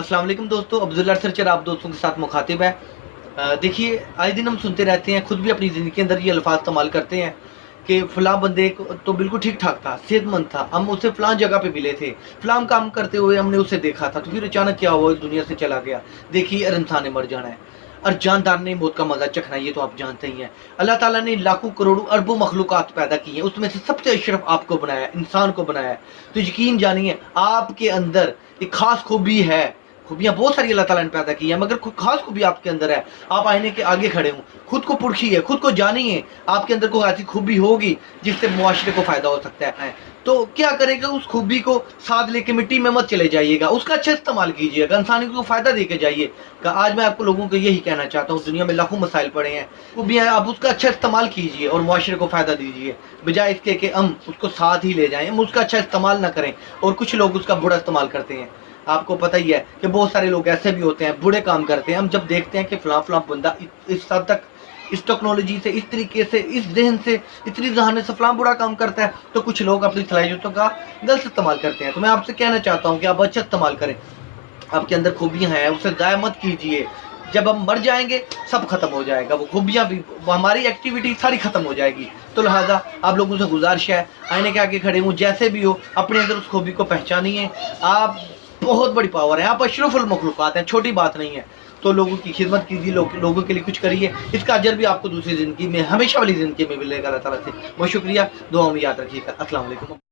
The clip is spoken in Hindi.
अस्सलाम वालेकुम दोस्तों, अब्दुल्ला सर्चर आप दोस्तों के साथ मुखातिब है। देखिए, आए दिन हम सुनते रहते हैं, खुद भी अपनी ज़िंदगी के अंदर ये अल्फाज इस्तेमाल करते हैं कि फ़लाँ बंदे को तो बिल्कुल ठीक-ठाक था, सेहतमंद था, हम उससे फ़लाँ जगह पे मिले थे, फ़लाँ काम करते हुए हमने उसे देखा था, तो फिर अचानक क्या हुआ, इस दुनिया से चला गया। देखिए, हर इंसान ने मर जाना है और जानदार ने मौत का मज़ा चखना है, ये तो आप जानते ही हैं। अल्लाह ताला ने लाखों करोड़ों अरबों मखलूक़ात पैदा की हैं, उसमें से सबसे अशरफ आपको बनाया है, इंसान को बनाया है। तो यकीन जानिए, आपके अंदर एक ख़ास खूबी है। खूबियाँ बहुत सारी अल्लाह ताला ने पैदा की हैं, मगर कोई ख़ास खूबी आपके अंदर है। आप आईने के आगे खड़े हों, खुद को परखिए, खुद को जानिए, आपके अंदर कोई ऐसी खूबी होगी जिससे मुआशरे को फ़ायदा हो सकता है। तो क्या करेगा, उस खूबी को साथ लेके मिट्टी में मत चले जाइएगा, उसका अच्छा इस्तेमाल कीजिएगा, इंसानियत को फ़ायदा देके जाइए। आज मैं आपको लोगों को यही कहना चाहता हूँ, दुनिया में लाखों मसाइल पड़े हैं, खूबियाँ आप उसका अच्छा इस्तेमाल कीजिए और मुआशरे को फ़ायदा दीजिए, बजाय इसके कि हम उसको साथ ही ले जाएँ, हम उसका अच्छा इस्तेमाल ना करें और कुछ लोग उसका बुरा इस्तेमाल करते हैं। आपको पता ही है कि बहुत सारे लोग ऐसे भी होते हैं, बुरे काम करते हैं। हम जब देखते हैं कि फ़लाँ-फ़लाँ बंदा इस हद तक, इस टेक्नोलॉजी से, इस तरीके से, इस ज़हन से, इतनी ज़हानत से फ़लाँ बुरा काम करता है, तो कुछ लोग अपनी सलाहियतों का गलत इस्तेमाल करते हैं। तो मैं आपसे कहना चाहता हूँ कि आप अच्छा इस्तेमाल करें। आपके अंदर खूबियाँ हैं, उसे ज़ाया मत कीजिए। जब हम मर जाएँगे, सब खत्म हो जाएगा, वो खूबियाँ भी, हमारी एक्टिविटी सारी खत्म हो जाएगी। तो लिहाज़ा आप लोगों से गुज़ारिश है, आईने के आगे खड़े हों, जैसे भी हो, अपने अंदर उस खूबी को पहचानिए। आप बहुत बड़ी पावर है, आप अशरफुल मखलूक़ात हैं, छोटी बात नहीं है। तो लोगों की खिदमत कीजिए, लोगों के लिए कुछ करिए, इसका अजर भी आपको दूसरी ज़िंदगी में, हमेशा वाली ज़िंदगी में मिलेगा अल्लाह ताला से। बहुत शुक्रिया, दुआओं में याद रखिएगा। अस्सलाम वालेकुम।